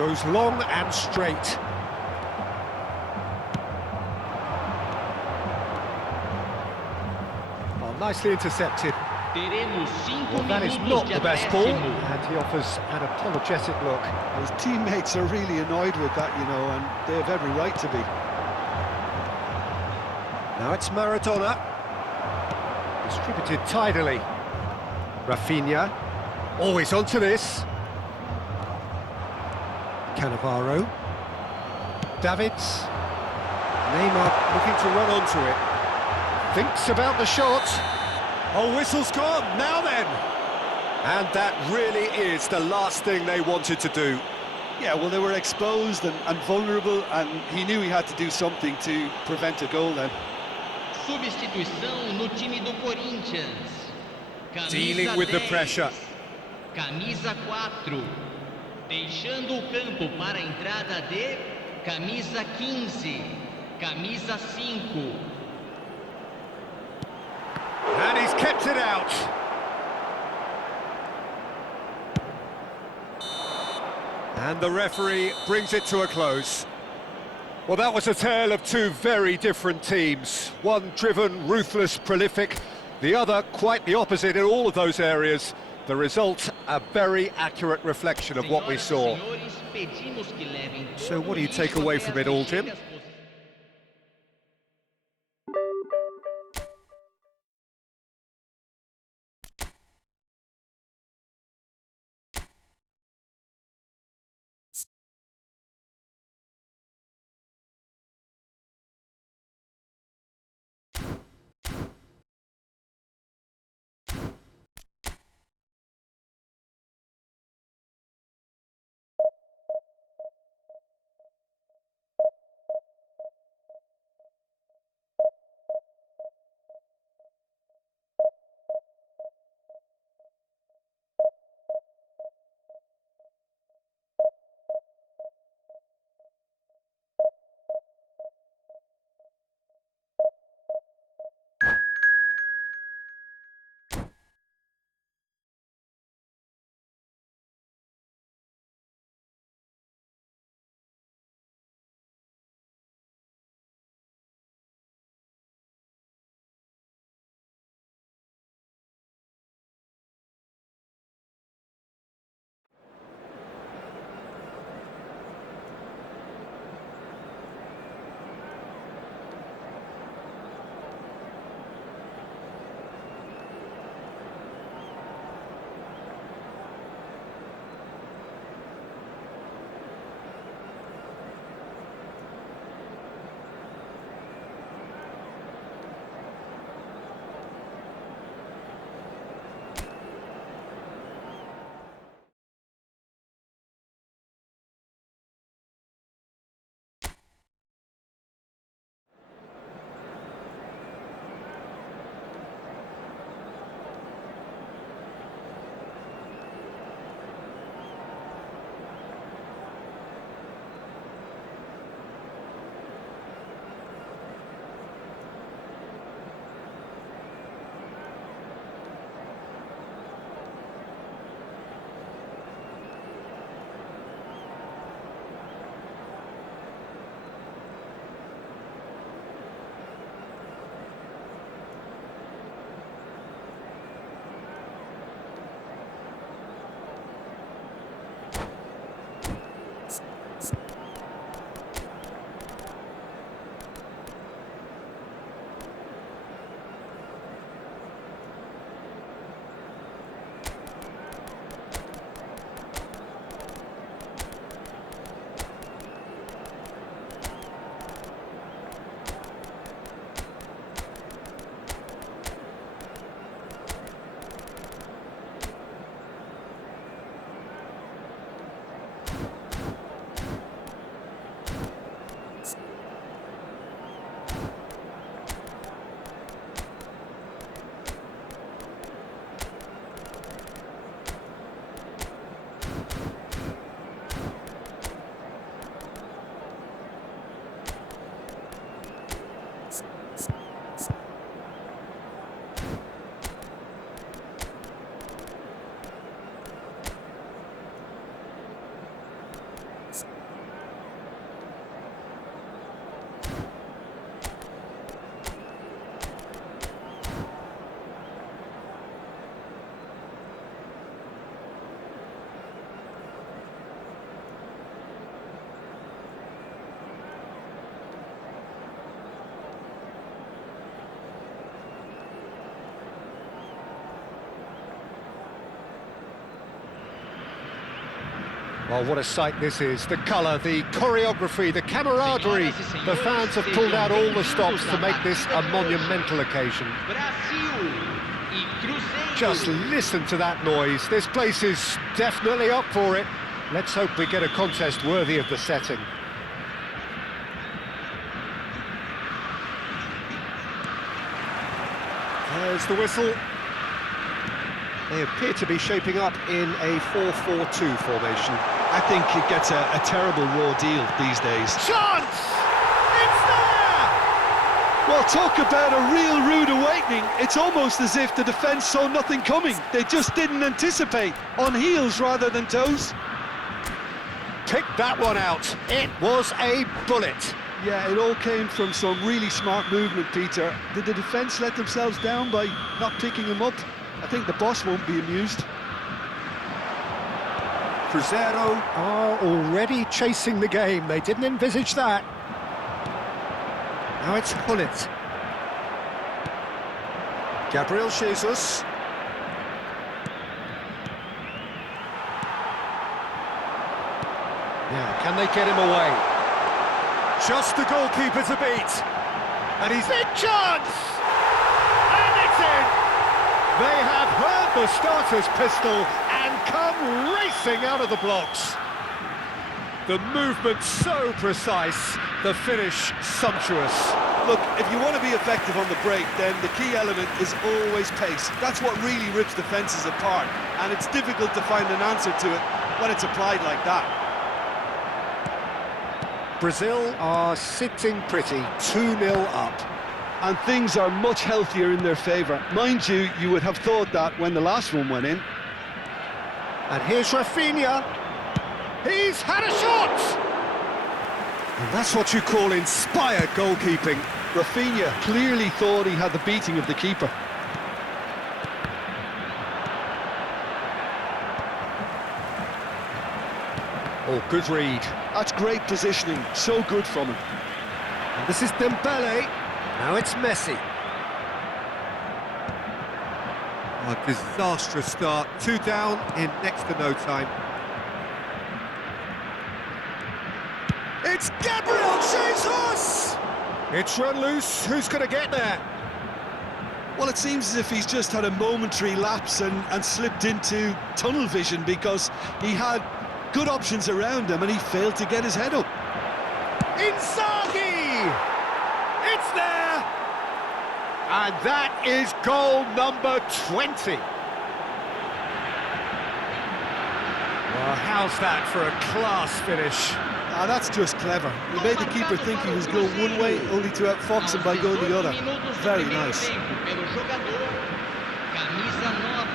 Goes long and straight. Oh, nicely intercepted. Well, that is not the best ball, and he offers an apologetic look. His teammates are really annoyed with that, you know, and they have every right to be. Now it's Maradona. Distributed tidily. Rafinha. Always onto this. Cannavaro. Davids. Neymar looking to run onto it. Thinks about the shot. Oh, whistle's gone, now then! And that really is the last thing they wanted to do. Yeah, well, they were exposed and vulnerable, and he knew he had to do something to prevent a goal then. Substituição no time do Corinthians. Dealing with the pressure. Camisa 4. Deixando o campo para a entrada de camisa 15. Camisa 5. And he's kept it out. And the referee brings it to a close. Well, that was a tale of two very different teams. One driven, ruthless, prolific. The other quite the opposite in all of those areas. The result, a very accurate reflection of what we saw. So what do you take away from it all, Jim? Well, what a sight this is. The colour, the choreography, the camaraderie. The fans have pulled out all the stops to make this a monumental occasion. Brasil e Cruzeiro. Just listen to that noise. This place is definitely up for it. Let's hope we get a contest worthy of the setting. There's the whistle. They appear to be shaping up in a 4-4-2 formation. I think it gets a terrible raw deal these days. Chance! It's there! Well, talk about a real rude awakening. It's almost as if the defence saw nothing coming. They just didn't anticipate. On heels rather than toes. Picked that one out. It was a bullet. Yeah, it all came from some really smart movement, Peter. Did the defence let themselves down by not picking him up? I think the boss won't be amused. Cruzeiro are already chasing the game. They didn't envisage that. Now it's Gullit. Gabriel Jesus. Yeah, can they get him away? Just the goalkeeper to beat. And he's in chance! And it's in! They have heard the starter's pistol and come racing out of the blocks. The movement so precise, the finish sumptuous. Look, if you want to be effective on the break, then the key element is always pace. That's what really rips defences apart, and it's difficult to find an answer to it when it's applied like that. Brazil are sitting pretty, 2-0 up. And things are much healthier in their favour. Mind you, you would have thought that when the last one went in. And here's Rafinha. He's had a shot! And that's what you call inspired goalkeeping. Rafinha clearly thought he had the beating of the keeper. Oh, good read. That's great positioning, so good from him. And this is Dembele. Now it's Messi. A disastrous start. 2 down in next to no time. It's Gabriel Jesus! It's run loose. Who's going to get there? Well, it seems as if he's just had a momentary lapse and slipped into tunnel vision because he had good options around him and he failed to get his head up. Inzaghi! It's there! And that is goal number 20. Well, how's that for a class finish? Ah, that's just clever. He made the keeper think he was going one way, only to outfox him by going the other. Very nice. Pelo jogador, camisa 9.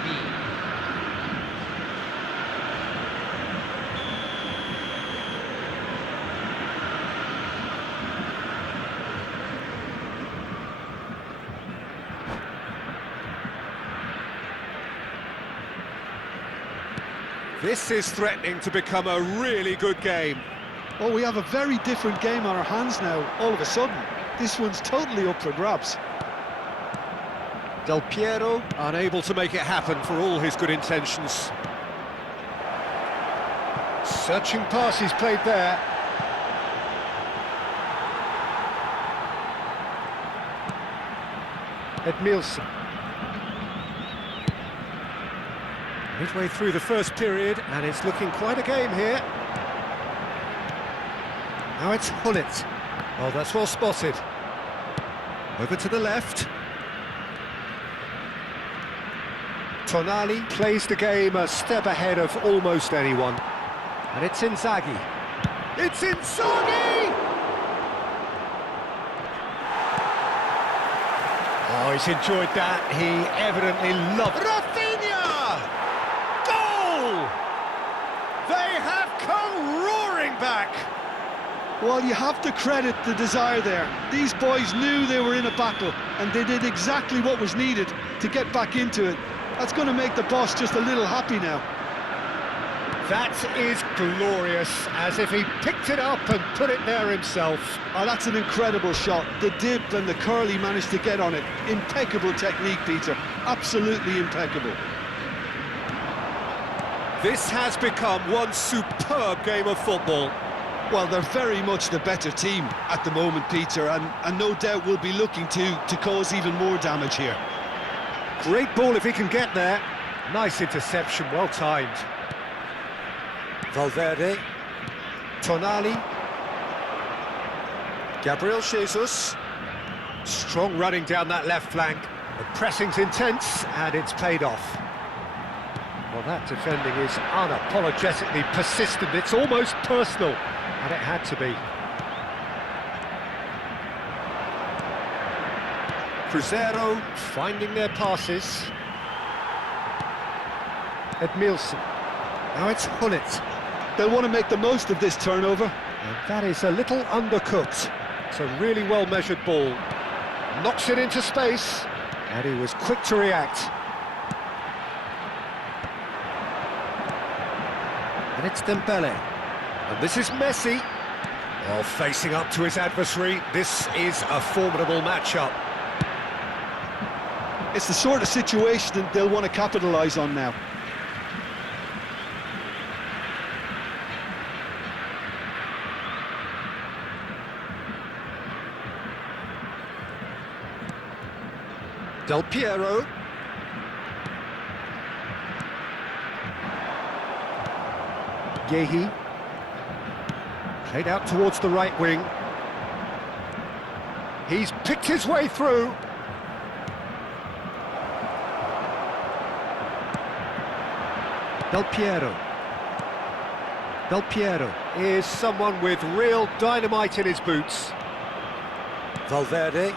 This is threatening to become a really good game. Oh, we have a very different game on our hands now, all of a sudden. This one's totally up for grabs. Del Piero unable to make it happen for all his good intentions. Searching pass he's played there. Edmilson. Midway through the first period, and it's looking quite a game here. Now it's Gullit. Oh, that's well spotted. Over to the left. Tonali plays the game a step ahead of almost anyone. And it's Inzaghi. It's Inzaghi! Oh, he's enjoyed that. He evidently loved it. Rafinha! Goal! They have come roaring back. Well, you have to credit the desire there. These boys knew they were in a battle, and they did exactly what was needed to get back into it. That's going to make the boss just a little happy now. That is glorious, as if he picked it up and put it there himself. Oh, that's an incredible shot. The dip and the curl he managed to get on it. Impeccable technique, Peter. Absolutely impeccable. This has become one superb game of football. Well, they're very much the better team at the moment, Peter, and no doubt will be looking to cause even more damage here. Great ball if he can get there. Nice interception, well timed. Valverde. Tonali. Gabriel Jesus. Strong running down that left flank. The pressing's intense, and it's paid off. Well, that defending is unapologetically persistent. It's almost personal, and it had to be. Cruzeiro finding their passes. Edmilson. Now it's Hullet. They'll want to make the most of this turnover. And that is a little undercooked. It's a really well-measured ball. Knocks it into space, and he was quick to react. And it's Dembele. And this is Messi. Well, facing up to his adversary, this is a formidable matchup. It's the sort of situation that they'll want to capitalise on now. Del Piero. Yehi. Played out towards the right wing. He's picked his way through. Del Piero. Del Piero is someone with real dynamite in his boots. Valverde.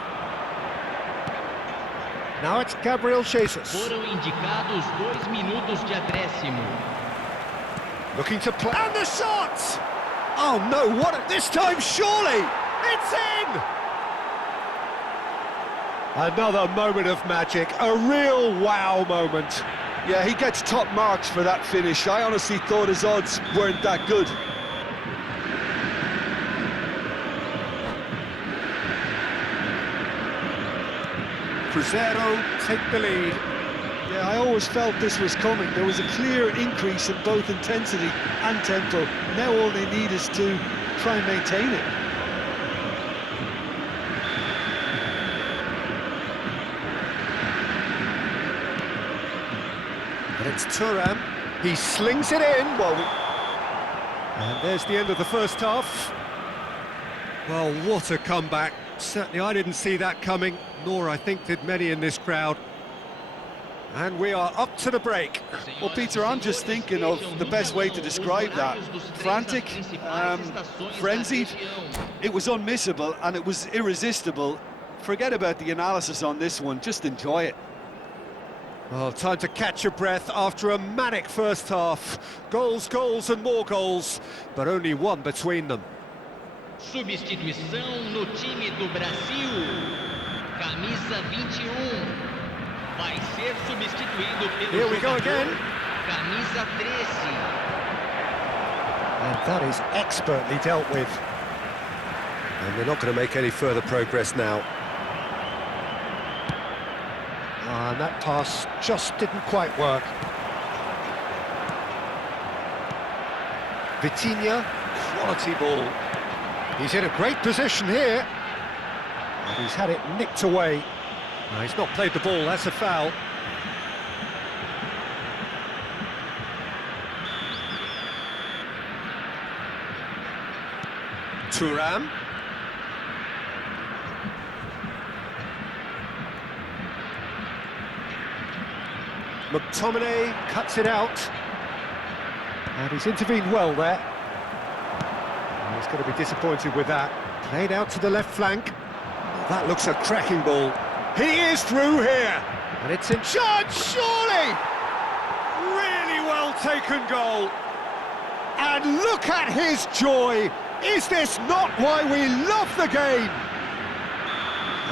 Now it's Gabriel Jesus. Foram indicados 2 minutos de acréscimo. Looking to play. And the shot! Oh no, what at this time, surely! It's in! Another moment of magic, a real wow moment. Yeah, he gets top marks for that finish. I honestly thought his odds weren't that good. Cruzeiro take the lead. Yeah, I always felt this was coming. There was a clear increase in both intensity and tempo. Now all they need is to try and maintain it. And it's Thuram. He slings it in. Well, and there's the end of the first half. Well, what a comeback. Certainly I didn't see that coming, nor I think did many in this crowd. And we are up to the break. Well, Peter, I'm just thinking of the best way to describe that. Frantic, frenzied. It was unmissable and it was irresistible. Forget about the analysis on this one, just enjoy it. Well, time to catch your breath after a manic first half. Goals, goals and more goals, but only one between them. Substituição no time do Brasil. Camisa 21. Vai ser substituído pelo Here we go jogador again. Camisa 13. And that is expertly dealt with. And they're not going to make any further progress now. And that pass just didn't quite work. Vitinha, quality ball. He's in a great position here. And he's had it nicked away. No, he's not played the ball, that's a foul. Thuram. McTominay cuts it out. And he's intervened well there. And he's going to be disappointed with that. Played out to the left flank. That looks a cracking ball. He is through here. And it's in charge, surely! Really well taken goal. And look at his joy. Is this not why we love the game?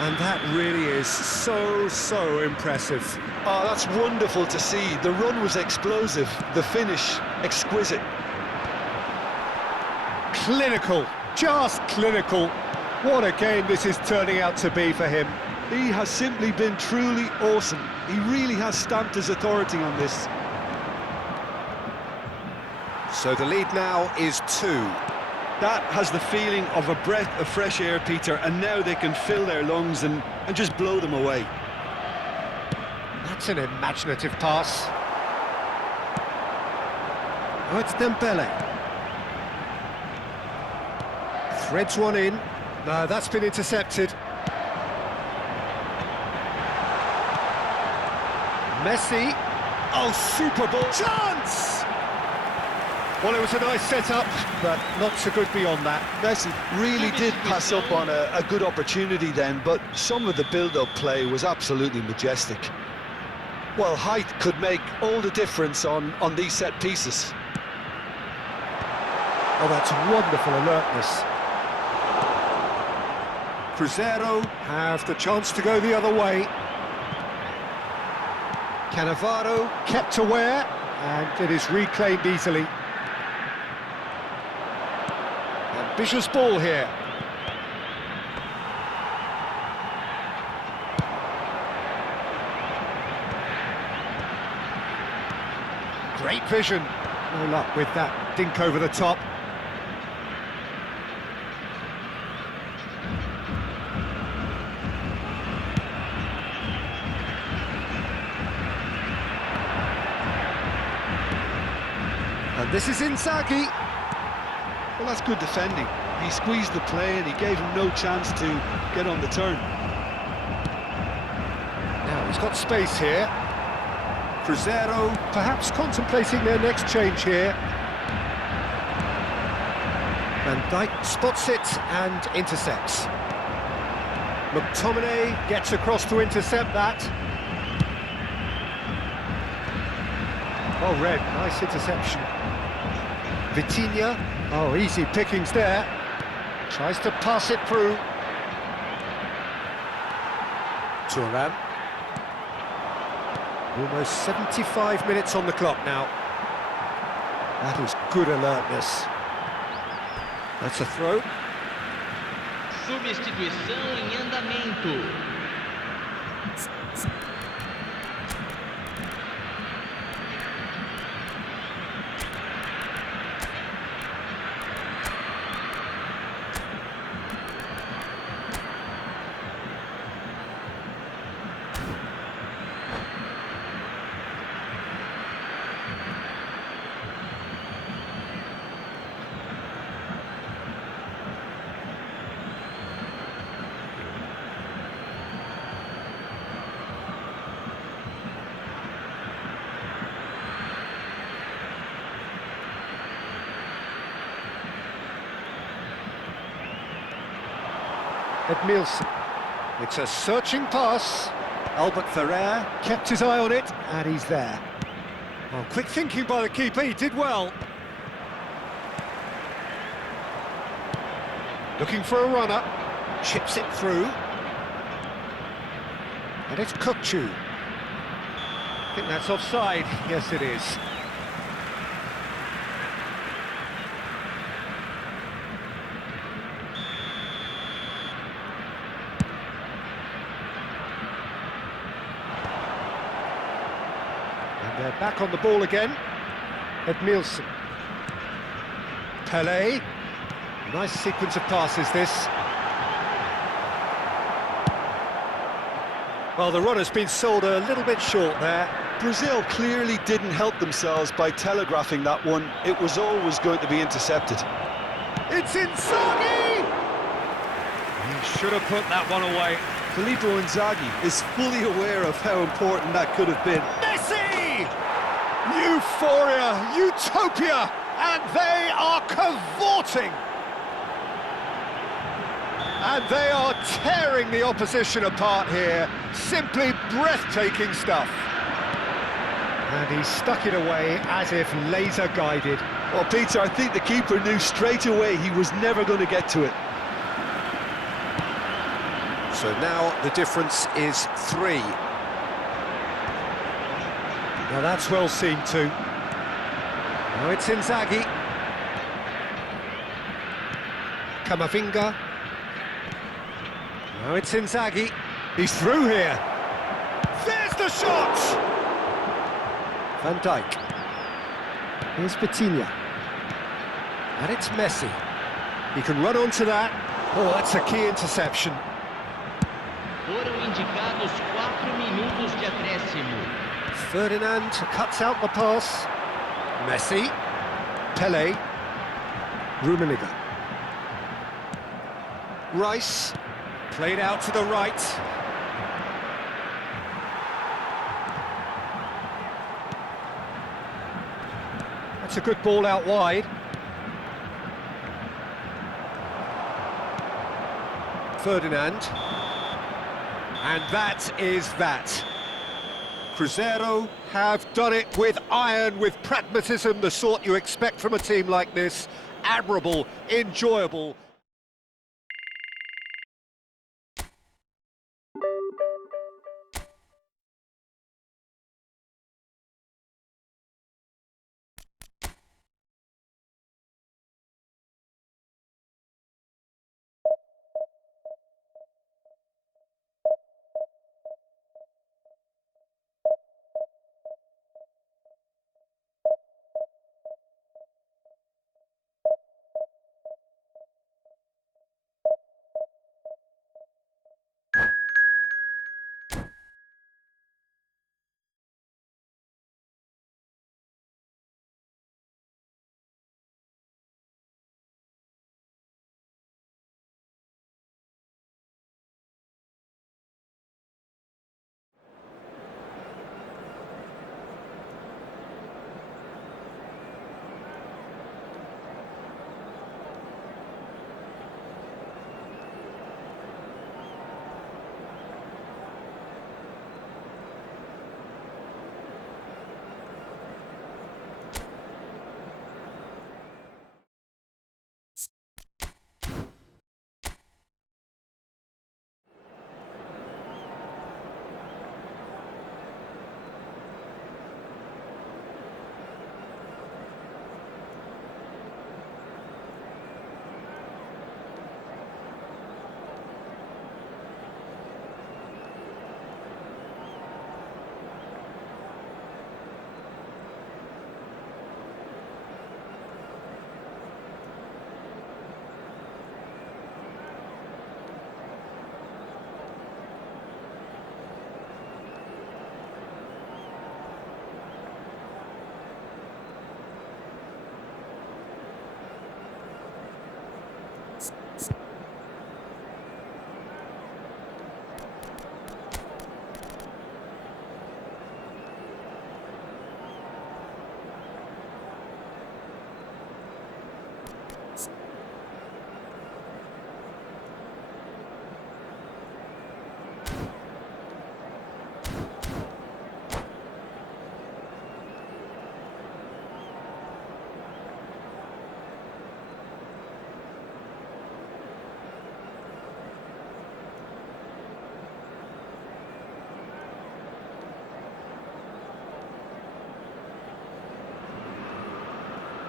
And that really is so impressive. Oh, that's wonderful to see. The run was explosive, the finish exquisite. Clinical, just clinical. What a game this is turning out to be for him. He has simply been truly awesome. He really has stamped his authority on this. So the lead now is 2. That has the feeling of a breath of fresh air, Peter, and now they can fill their lungs and just blow them away. That's an imaginative pass. Oh, it's Dembele. Threads one in. No, that's been intercepted. Messi. Oh, super ball. Chance! Well, it was a nice setup, but not so good beyond that. Messi really did pass up on a good opportunity then, but some of the build-up play was absolutely majestic. Well, height could make all the difference on these set pieces. Oh, that's wonderful alertness. Cruzeiro have the chance to go the other way. Cannavaro kept aware, and it is reclaimed easily. Ambitious ball here. Great vision. No luck with that dink over the top. And this is Inzaghi. Well, that's good defending. He squeezed the play and he gave him no chance to get on the turn. Now he's got space here. Cruzeiro perhaps contemplating their next change here. Van Dijk spots it and intercepts. McTominay gets across to intercept that. Oh, Red, nice interception. Vitinha, oh, easy pickings there. Tries to pass it through. Thuram. Almost 75 minutes on the clock now. That is good alertness. That's a throw. Substituição em andamento. Edmilson. It's a searching pass. Albert Ferrer kept his eye on it, and he's there. Oh, quick thinking by the keeper, he did well. Looking for a runner, chips it through. And it's Kukçu. I think that's offside. Yes, it is. And they're back on the ball again. Edmilson. Pelé. Nice sequence of passes, this. Well, the runner's been sold a little bit short there. Brazil clearly didn't help themselves by telegraphing that one. It was always going to be intercepted. It's Inzaghi! He should have put that one away. Filippo Inzaghi is fully aware of how important that could have been. Messi! Euphoria, utopia, and they are cavorting. And they are tearing the opposition apart here. Simply breathtaking stuff. And he stuck it away as if laser guided. Well, Peter, I think the keeper knew straight away he was never going to get to it. So now the difference is 3. Now that's well seen too. Now it's Inzaghi. Camavinga. Now it's Inzaghi. He's through here. There's the shot! Van Dijk. Here's Vitinha. And it's Messi. He can run onto that. Oh, that's a key interception. Foram indicados 4 minutos de acréscimo. Ferdinand cuts out the pass. Messi. Pele. Rummenigge. Rice. Played out to the right. That's a good ball out wide. Ferdinand. And that is that. Cruzeiro have done it with iron, with pragmatism, the sort you expect from a team like this. Admirable, enjoyable.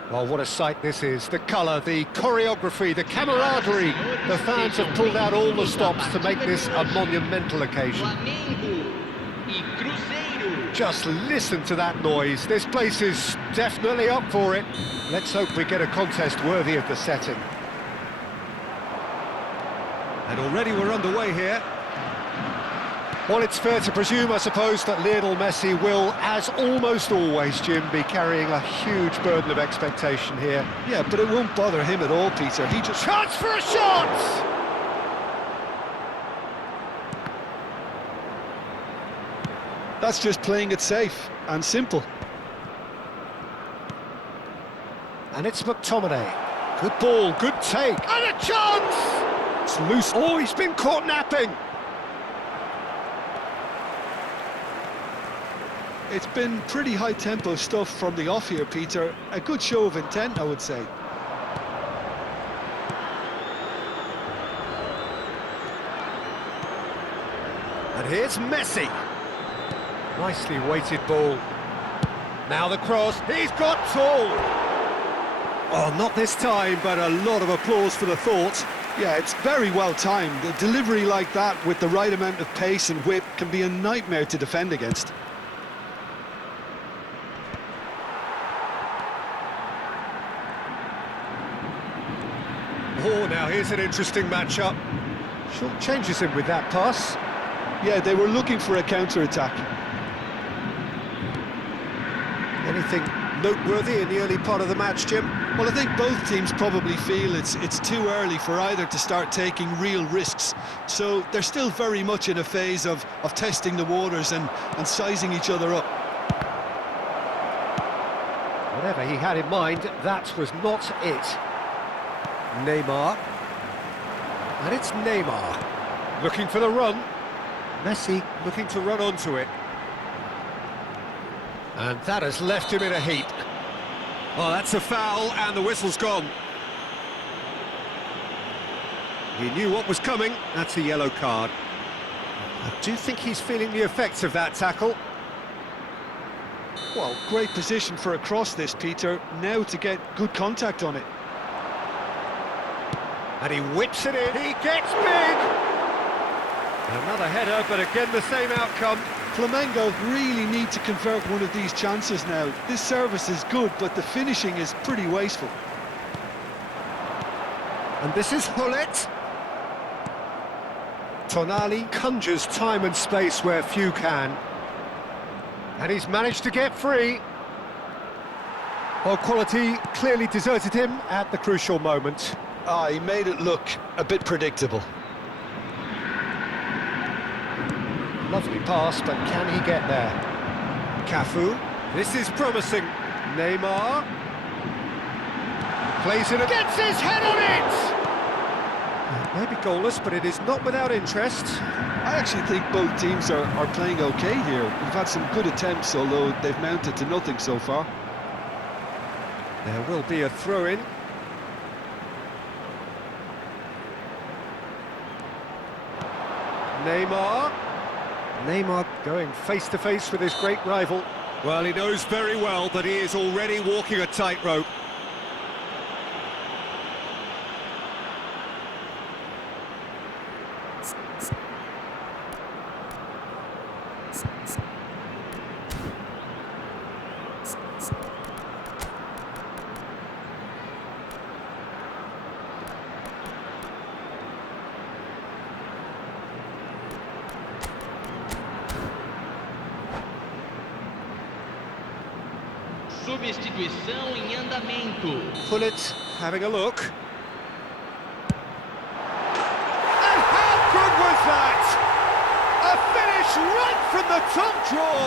Well, what a sight this is. The colour, the choreography, the camaraderie. The fans have pulled out all the stops to make this a monumental occasion. Flamengo e Cruzeiro. Just listen to that noise. This place is definitely up for it. Let's hope we get a contest worthy of the setting. And already we're underway here. Well, it's fair to presume, I suppose, that Lionel Messi will, as almost always, Jim, be carrying a huge burden of expectation here. Yeah, but it won't bother him at all, Peter. He just... Chance for a shot! That's just playing it safe and simple. And it's McTominay. Good ball, good take. And a chance! It's loose. Oh, he's been caught napping. It's been pretty high-tempo stuff from the off here, Peter. A good show of intent, I would say. And here's Messi. Nicely weighted ball. Now the cross. He's got tall. Oh, not this time, but a lot of applause for the thought. Yeah, it's very well timed. A delivery like that with the right amount of pace and whip can be a nightmare to defend against. Oh, now here's an interesting matchup. Short changes him with that pass. Yeah, they were looking for a counter-attack. Anything noteworthy in the early part of the match, Jim? Well, I think both teams probably feel it's too early for either to start taking real risks. So they're still very much in a phase of testing the waters and sizing each other up. Whatever he had in mind, that was not it. Neymar. And it's Neymar. Looking for the run. Messi looking to run onto it. And that has left him in a heap. Oh, that's a foul, and the whistle's gone. He knew what was coming. That's a yellow card. I do think he's feeling the effects of that tackle. Well, great position for a cross this, Peter. Now to get good contact on it. And he whips it in. He gets big! Another header, but again the same outcome. Flamengo really need to convert one of these chances now. This service is good, but the finishing is pretty wasteful. And this is Hullet. Tonali conjures time and space where few can. And he's managed to get free. Well, quality clearly deserted him at the crucial moment. Ah, he made it look a bit predictable. Lovely pass, but can he get there? Cafu. This is promising. Neymar. Plays it, gets his head on it! Maybe goalless, but it is not without interest. I actually think both teams are playing okay here. We've had some good attempts, although they've mounted to nothing so far. There will be a throw-in. Neymar. Neymar going face-to-face with his great rival. Well, he knows very well that he is already walking a tightrope. Substituição em andamento. Hullet having a look. And how good was that? A finish right from the top draw.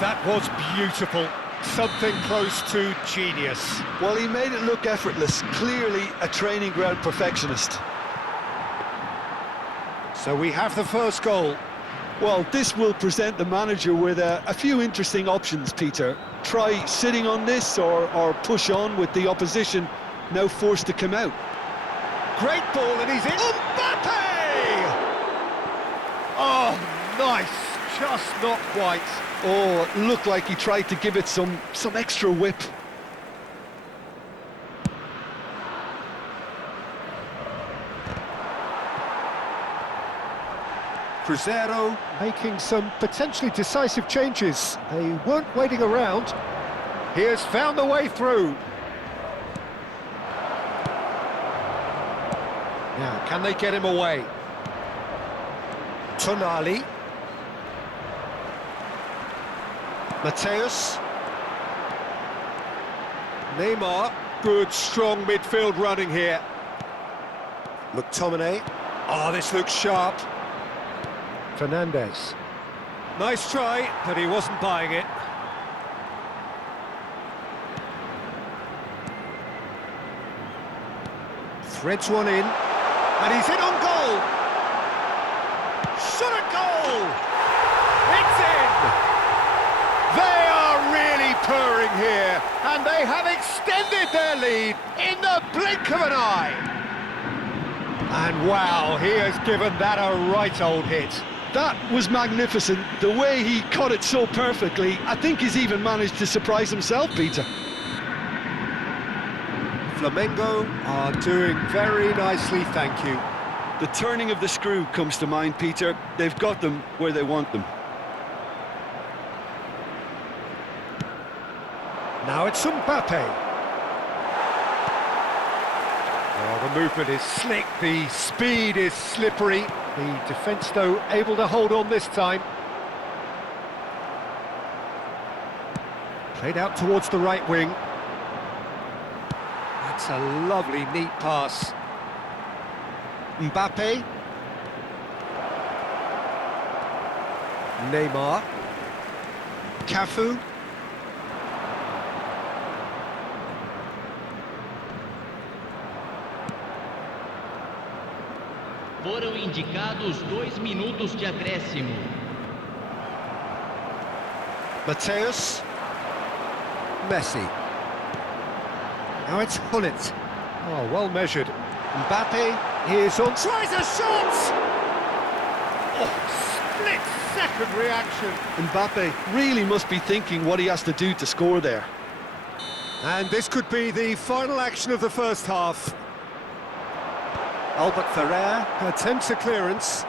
That was beautiful. Something close to genius. Well, he made it look effortless. Clearly a training ground perfectionist. So we have the first goal. Well, this will present the manager with a few interesting options, Peter. Try sitting on this or push on with the opposition now forced to come out. Great ball, and he's in. Mbappe! Oh, nice. Just not quite. Oh, it looked like he tried to give it some extra whip. Cruzeiro making some potentially decisive changes. They weren't waiting around. He has found the way through. Now, can they get him away? Tonali. Mateus. Neymar. Good, strong midfield running here. McTominay. Oh, this looks sharp. Fernandez. Nice try, but he wasn't buying it. Threads one in, and he's in on goal! Shot at goal! It's in! They are really purring here, and they have extended their lead in the blink of an eye! And wow, he has given that a right old hit. That was magnificent. The way he caught it so perfectly, I think he's even managed to surprise himself, Peter. Flamengo are doing very nicely, thank you. The turning of the screw comes to mind, Peter. They've got them where they want them. Now it's Mbappe. Well, the movement is slick, the speed is slippery. The defence, though, able to hold on this time. Played out towards the right wing. That's a lovely, neat pass. Mbappe. Neymar. Cafu. Foram indicados 2 minutos de acréscimo. Mateus. Messi. Now it's Hullet. Oh, well measured. Mbappe is on. Tries a shot! Oh, split-second reaction. Mbappe really must be thinking what he has to do to score there. And this could be the final action of the first half. Albert Ferrer attempts a clearance.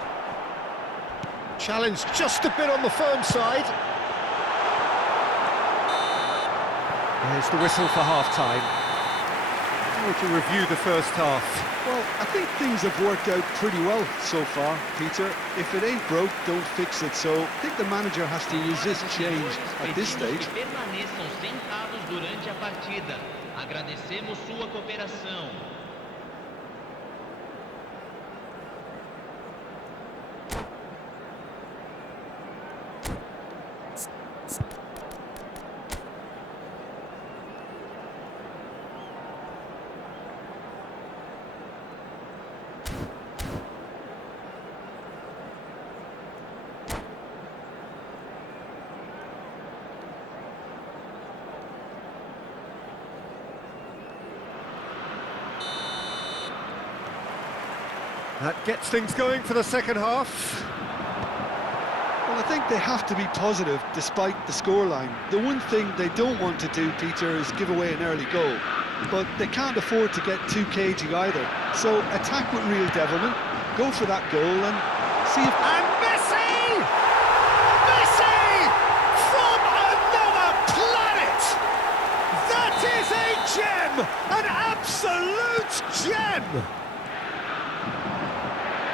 Challenge just a bit on the firm side. Here's the whistle for half-time. How would you review the first half? Well, I think things have worked out pretty well so far, Peter. If it ain't broke, don't fix it. So I think the manager has to use this change at this stage. Permaneçam sentados durante a partida. Agradecemos sua cooperação. That gets things going for the second half. Well, I think they have to be positive despite the scoreline. The one thing they don't want to do, Peter, is give away an early goal. But they can't afford to get too cagey either. So attack with real devilment, go for that goal and see if... And Messi! Messi! From another planet! That is a gem! An absolute gem!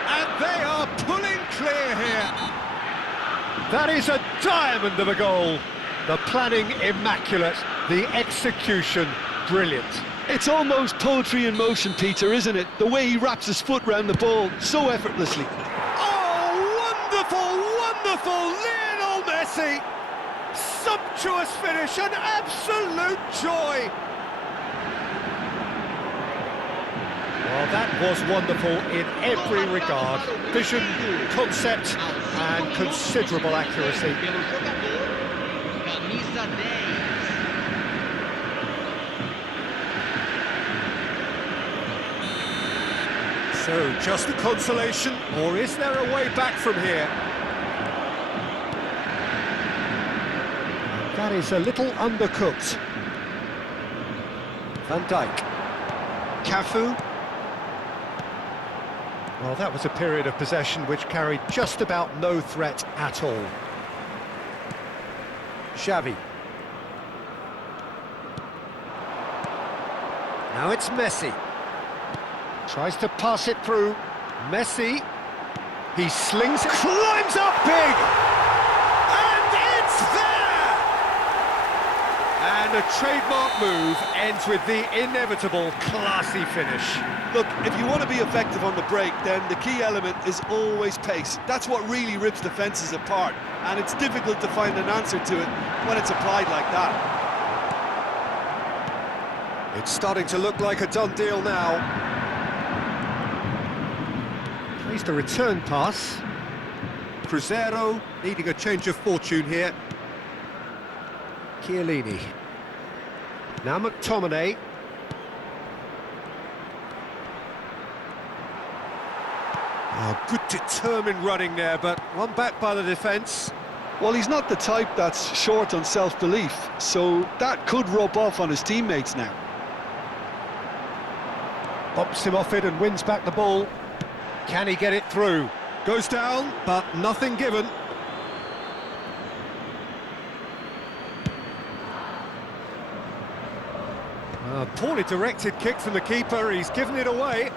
And they are pulling clear here. That is a diamond of a goal. The planning immaculate, the execution brilliant. It's almost poetry in motion, Peter, isn't it? The way he wraps his foot round the ball so effortlessly. Oh, wonderful, wonderful Lionel Messi! Sumptuous finish, an absolute joy! Well, that was wonderful in every regard. Vision, concept, and considerable accuracy. Pelo jogador, camisa 10. So, just a consolation, or is there a way back from here? That is a little undercooked. Van Dijk. Cafu. Well, that was a period of possession which carried just about no threat at all. Xavi. Now it's Messi. Tries to pass it through. Messi. He slings, climbs up big! And it's there! And a trademark move ends with the inevitable classy finish. Look, if you want to be effective on the break, then the key element is always pace. That's what really rips defences apart, and it's difficult to find an answer to it when it's applied like that. It's starting to look like a done deal now. Plays the return pass. Cruzeiro needing a change of fortune here. Chiellini. Now McTominay. Oh, good determined running there, but one back by the defence. Well, he's not the type that's short on self-belief, so that could rub off on his teammates now. Bops him off it and wins back the ball. Can he get it through? Goes down, but nothing given. poorly directed kick from the keeper, he's given it away.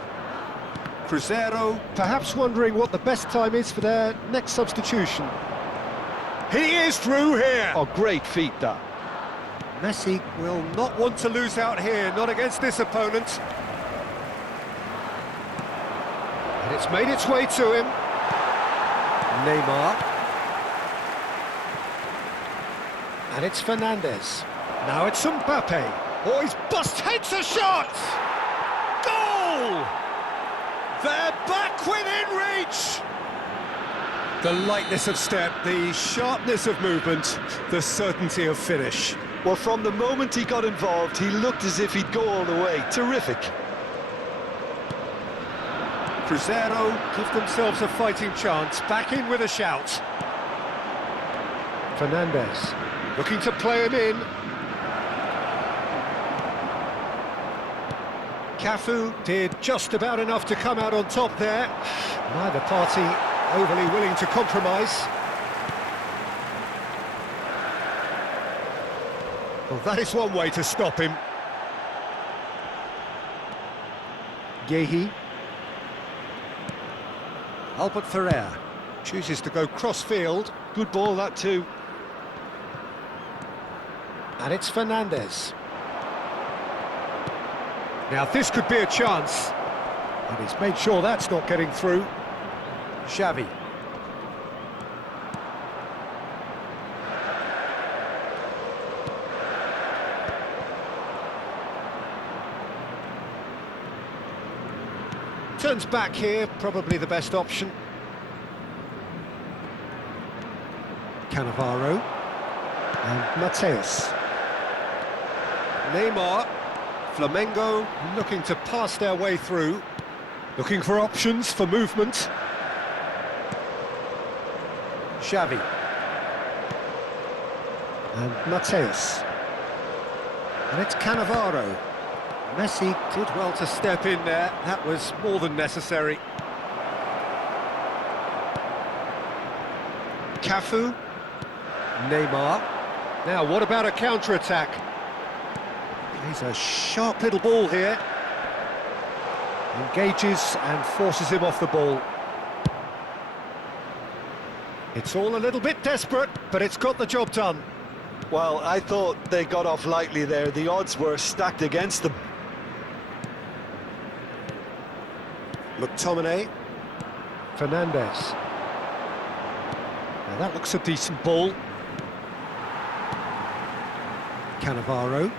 Cruzeiro perhaps wondering what the best time is for their next substitution. He is through here! Oh, great feat, that. Messi will not want to lose out here, not against this opponent. And it's made its way to him. Neymar. And it's Fernandes. Now it's Mbappe. Oh, he's heads a shot! Goal! They're back within reach! The lightness of step, the sharpness of movement, the certainty of finish. Well, from the moment he got involved, he looked as if he'd go all the way. Terrific. Cruzeiro give themselves a fighting chance, back in with a shout. Fernandes looking to play him in. Cafu did just about enough to come out on top there. Neither party overly willing to compromise. Well, that is one way to stop him. Yehi. Albert Ferrer chooses to go cross-field. Good ball, that too. And it's Fernandes. Now this could be a chance. And he's made sure that's not getting through. Xavi. Turns back here, probably the best option. Cannavaro. And Mateus. Neymar. Flamengo looking to pass their way through. Looking for options for movement. Xavi. And Mateus. And it's Cannavaro. Messi did well to step in there. That was more than necessary. Cafu. Neymar. Now, what about a counter-attack? He's a sharp little ball here. Engages and forces him off the ball. It's all a little bit desperate, but it's got the job done. Well, I thought they got off lightly there. The odds were stacked against them. McTominay. Fernandes. Now that looks a decent ball. Cannavaro.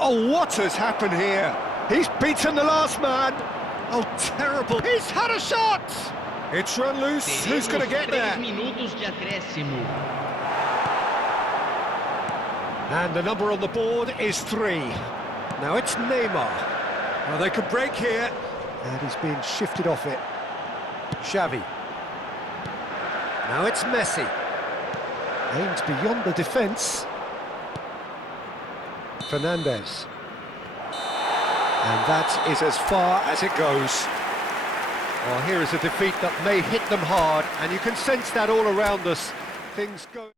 Oh, what has happened here? He's beaten the last man. Oh, terrible. He's had a shot. It's run loose. Who's going to get there? Minutos de acréscimo. And the number on the board is 3. Now it's Neymar. Well, they could break here. And he's being shifted off it. Xavi. Now it's Messi. Aimed beyond the defence. Fernandes. And that is as far as it goes. Well, here is a defeat that may hit them hard, and you can sense that all around us. Things go...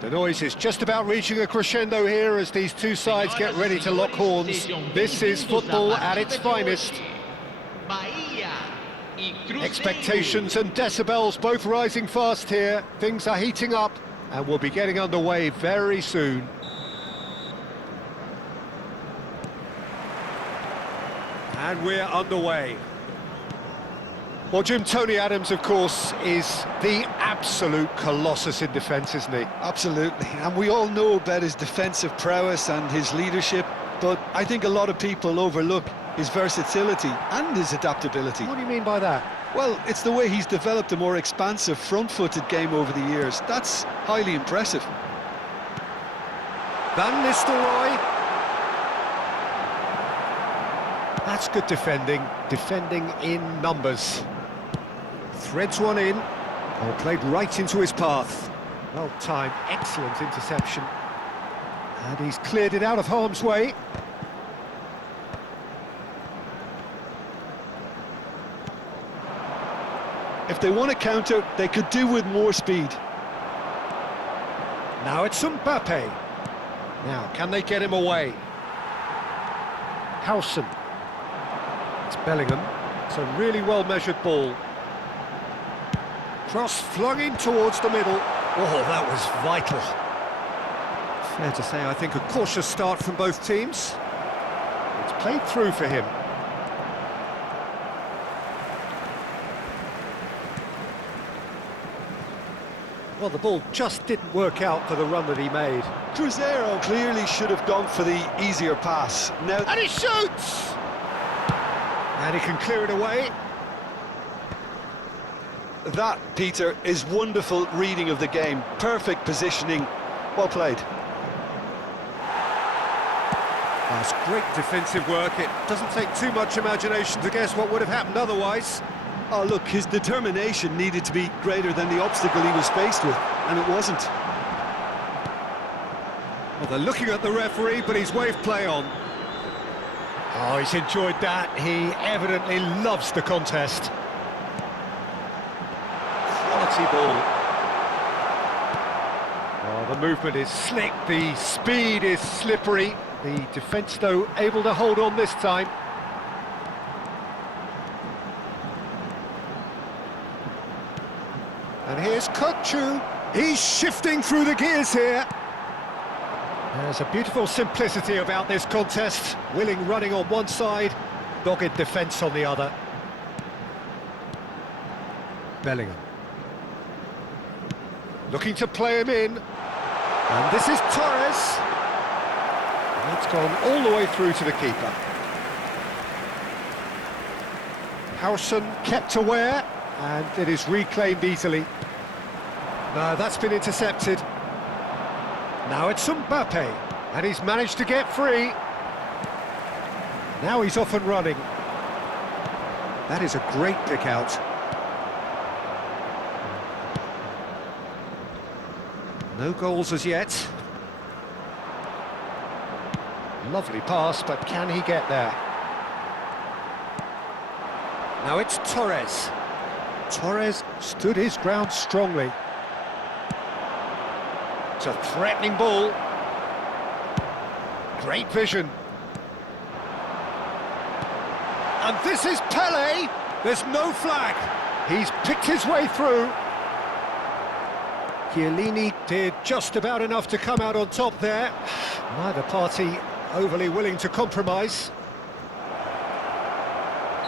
The noise is just about reaching a crescendo here as these two sides get ready to lock horns. This is football at its finest. Expectations and decibels both rising fast here. Things are heating up and we'll be getting underway very soon. And we're underway. Well, Jim, Tony Adams, of course, is the absolute colossus in defence, isn't he? Absolutely, and we all know about his defensive prowess and his leadership, but I think a lot of people overlook his versatility and his adaptability. What do you mean by that? Well, it's the way he's developed a more expansive, front-footed game over the years. That's highly impressive. Van Nistelrooy. That's good defending in numbers. Threads one in, or played right into his path. Well timed, excellent interception. And he's cleared it out of harm's way. If they want to counter, they could do with more speed. Now it's Mbappe. Now, can they get him away? Howson. It's Bellingham. It's a really well-measured ball. Cross flung in towards the middle. Oh, that was vital. Fair to say, I think a cautious start from both teams. It's played through for him. Well, the ball just didn't work out for the run that he made. Cruzeiro clearly should have gone for the easier pass. Now, And he shoots! And he can clear it away. that, Peter, is wonderful reading of the game. Perfect positioning. Well played. That's great defensive work. It doesn't take too much imagination to guess what would have happened otherwise. Oh, look, his determination needed to be greater than the obstacle he was faced with, and it wasn't. Well, they're looking at the referee, but he's waved play on. Oh, he's enjoyed that. He evidently loves the contest. Quality ball. Oh, the movement is slick, the speed is slippery. The defence, though, able to hold on this time. And here's Kutchu. He's shifting through the gears here. There's a beautiful simplicity about this contest. Willing running on one side, dogged defence on the other. Bellingham. Looking to play him in. And this is Torres. And that's gone all the way through to the keeper. Howson kept aware, and it is reclaimed easily. No, that's been intercepted. Now it's Mbappe, and he's managed to get free. Now he's off and running. That is a great pick out. No goals as yet. Lovely pass, but can he get there? Now it's Torres. Torres stood his ground strongly. It's a threatening ball. Great vision. And this is Pele. There's no flag. He's picked his way through. Chiellini did just about enough to come out on top there. Neither party overly willing to compromise.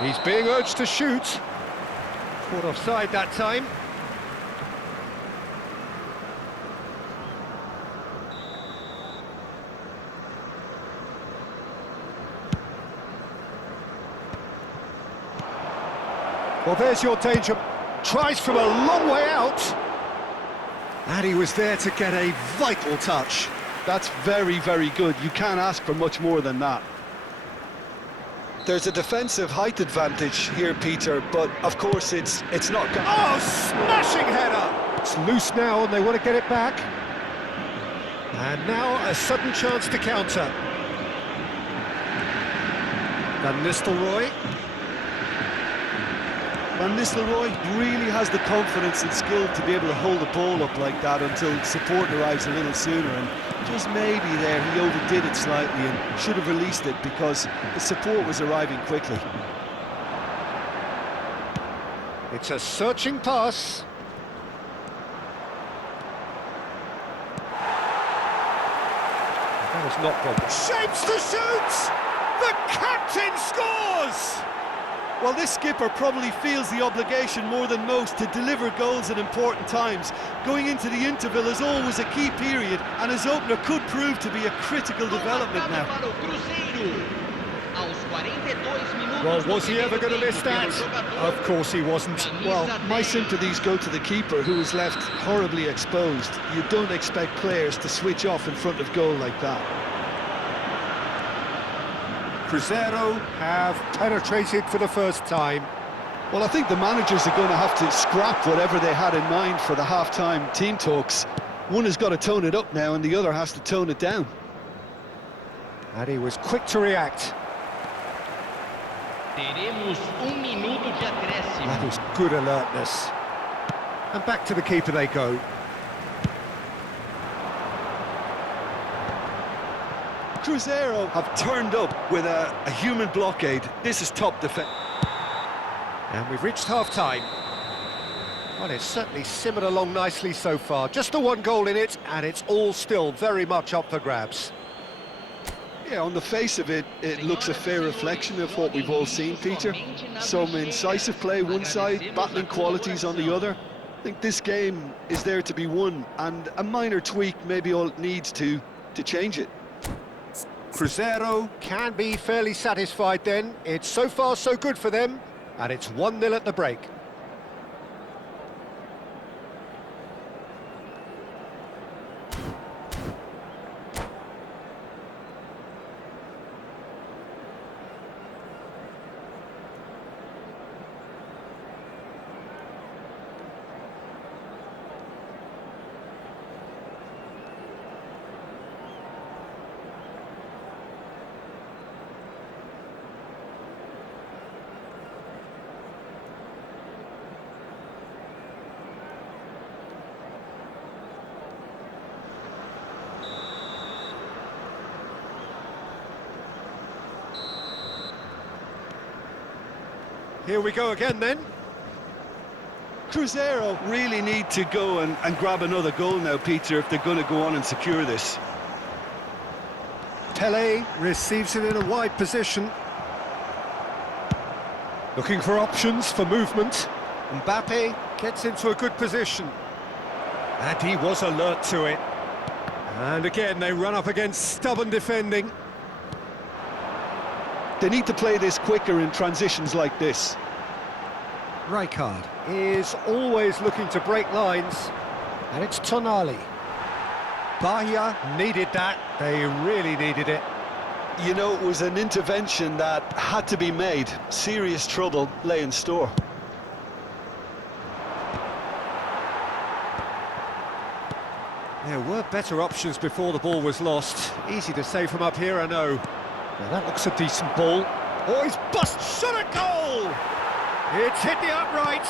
He's being urged to shoot. Caught offside that time. Well, there's your danger. Tries from a long way out. And he was there to get a vital touch. That's very, very good. You can't ask for much more than that. There's a defensive height advantage here, Peter, but of course it's not... Oh, smashing header! It's loose now and they want to get it back. And now a sudden chance to counter. Van Nistelrooy. Van Nistelrooy really has the confidence and skill to be able to hold the ball up like that until support arrives a little sooner, and just maybe there he overdid it slightly and should have released it because the support was arriving quickly. It's a searching pass. That was not gone. Shapes to shoot! The captain scores! Well, this skipper probably feels the obligation more than most to deliver goals at important times. Going into the interval is always a key period, and his opener could prove to be a critical development now. Well, was he ever going to miss that? Of course he wasn't. Well, my sympathies go to the keeper, who was left horribly exposed. You don't expect players to switch off in front of goal like that. Cruzeiro have penetrated for the first time. Well, I think the managers are going to have to scrap whatever they had in mind for the half-time team talks. One has got to tone it up now, and the other has to tone it down. And he was quick to react. That is good alertness. And back to the keeper they go. Cruzeiro have turned up with a human blockade. This is top defence. And we've reached half-time. Well, it's certainly simmered along nicely so far. Just the one goal in it, and it's all still very much up for grabs. Yeah, on the face of it, it looks a fair reflection of what we've all seen, Peter. Some incisive play one side, battling qualities on the other. I think this game is there to be won, and a minor tweak maybe all it needs to change it. Cruzeiro can be fairly satisfied then. It's so far so good for them, and it's 1-0 at the break. Here we go again then. Cruzeiro really need to go and grab another goal now, Peter, if they're going to go on and secure this. Pele receives it in a wide position. Looking for options for movement. Mbappe gets into a good position. And he was alert to it. And again, they run up against stubborn defending. They need to play this quicker in transitions like this. Rijkaard is always looking to break lines. And it's Tonali. Bahia needed that. They really needed it. You know, it was an intervention that had to be made. Serious trouble lay in store. There were better options before the ball was lost. Easy to say from up here, I know. Now that looks a decent ball. Oh, he's shot a goal! It's hit the upright.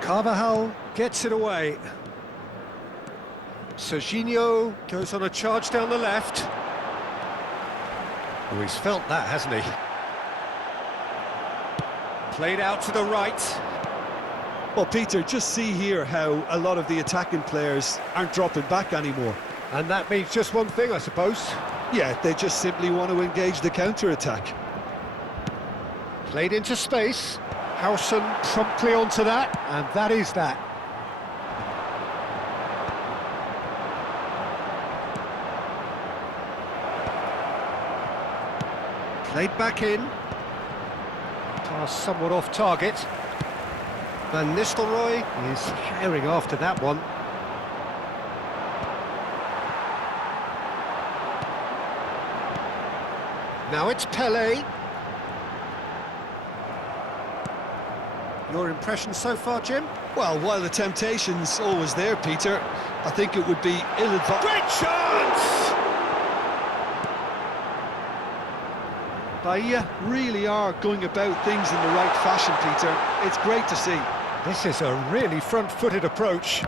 Carvajal gets it away. Serginho goes on a charge down the left. Oh, he's felt that, hasn't he? Played out to the right. Well, Peter, just see here how a lot of the attacking players aren't dropping back anymore. And that means just one thing, I suppose. Yeah, they just simply want to engage the counter-attack. Played into space. Howson promptly onto that, and that is that. Played back in. Pass somewhat off target. Van Nistelrooy is herring after that one. Now it's Pele. Your impression so far, Jim? Well, while the temptation's always there, Peter, I think it would be ill-advised. Great chance! Bahia really are going about things in the right fashion, Peter. It's great to see. This is a really front-footed approach.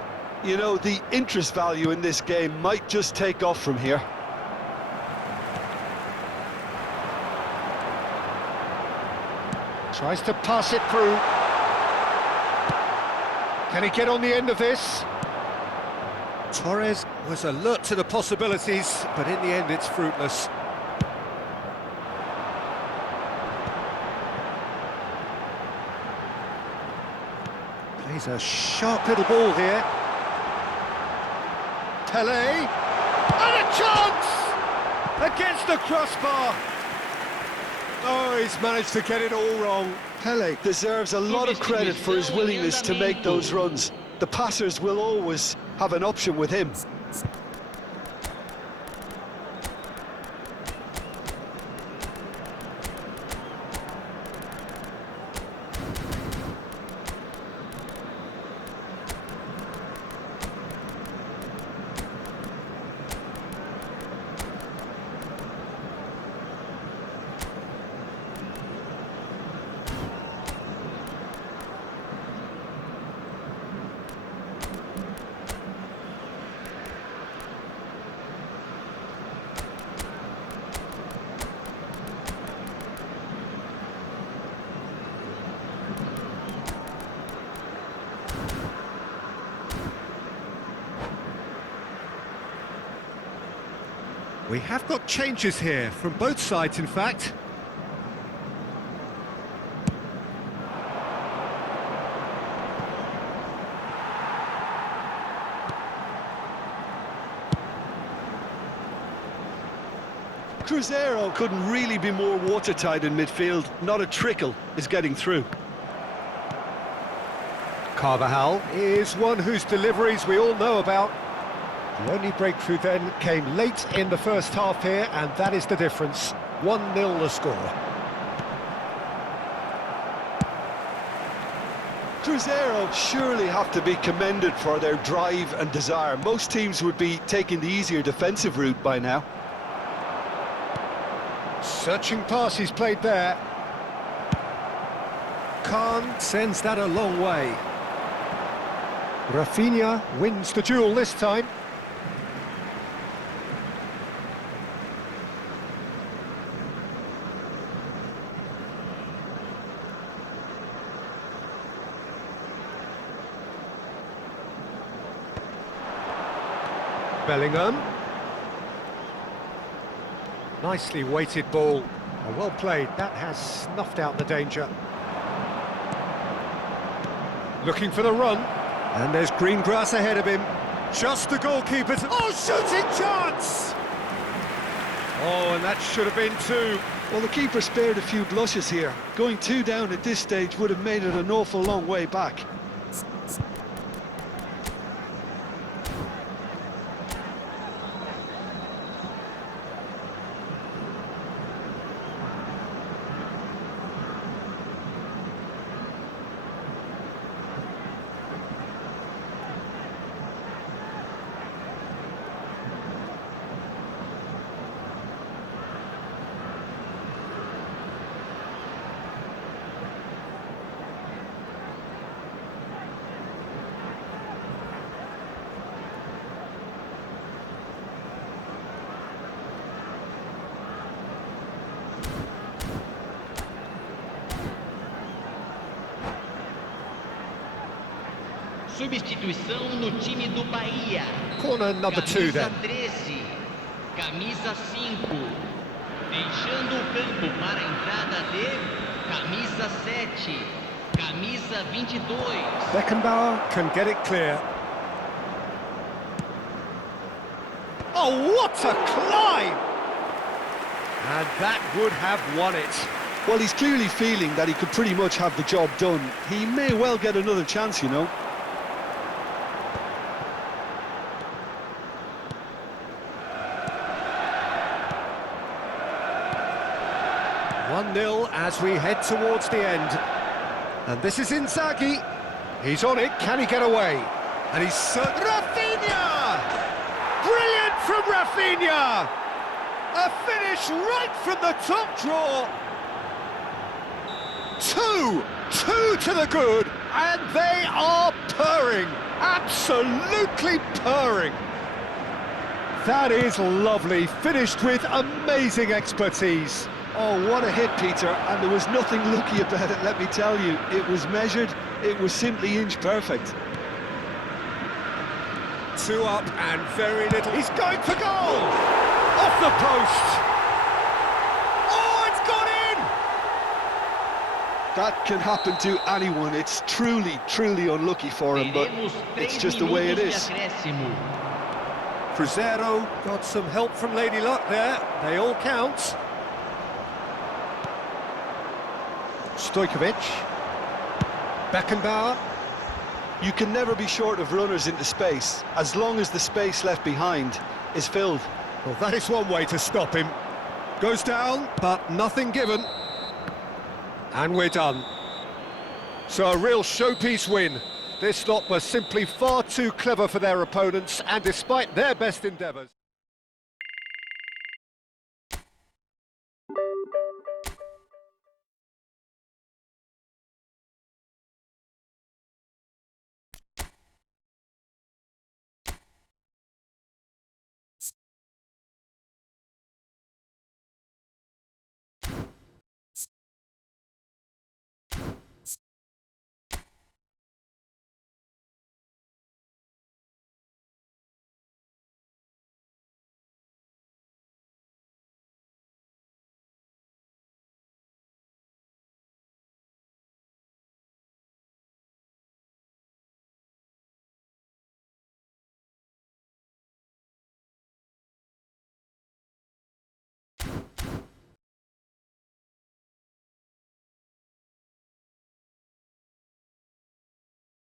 You know, the interest value in this game might just take off from here. Tries to pass it through. Can he get on the end of this? Torres was alert to the possibilities, but in the end it's fruitless. Plays a sharp little ball here. Pelé, and a chance! Against the crossbar! Oh, he's managed to get it all wrong. Pelé deserves a lot of credit for his willingness to make those runs. The passers will always have an option with him. We have got changes here, from both sides in fact. Cruzeiro couldn't really be more watertight in midfield. Not a trickle is getting through. Carvajal is one whose deliveries we all know about. The only breakthrough then came late in the first half here, and that is the difference. 1-0 the score. Cruzeiro surely have to be commended for their drive and desire. Most teams would be taking the easier defensive route by now. Searching pass he's played there. Khan sends that a long way. Rafinha wins the duel this time. Bellingham. Nicely weighted ball. Oh, well played. That has snuffed out the danger. Looking for the run. And there's green grass ahead of him. Just the goalkeeper's... Oh, shooting chance! Oh, and that should have been two. Well, the keeper spared a few blushes here. Going 2 down at this stage would have made it an awful long way back. Substituição no time do Bahia. Corner number 2 then. Camisa 5. Deixando o campo para a entrada de camisa 7. Camisa 22. Beckenbauer can get it clear. Oh, what a climb! And that would have won it. Well, he's clearly feeling that he could pretty much have the job done. He may well get another chance, you know. 1-0 as we head towards the end. And this is Inzaghi. He's on it, can he get away? And he's... Rafinha! Brilliant from Rafinha! A finish right from the top draw. 2 Two to the good, and they are purring, absolutely purring. That is lovely, finished with amazing expertise. Oh, what a hit, Peter, and there was nothing lucky about it, let me tell you. It was measured, it was simply inch perfect. Two up and very little. He's going for goal! Off the post! Oh, it's gone in! That can happen to anyone. It's truly, truly unlucky for him, but it's just the way it is. Cruzeiro got some help from Lady Luck there. They all count. Stojkovic. Beckenbauer. You can never be short of runners into space, as long as the space left behind is filled. Well, that is one way to stop him. Goes down, but nothing given. And we're done. So a real showpiece win. This lot were simply far too clever for their opponents, and despite their best endeavours...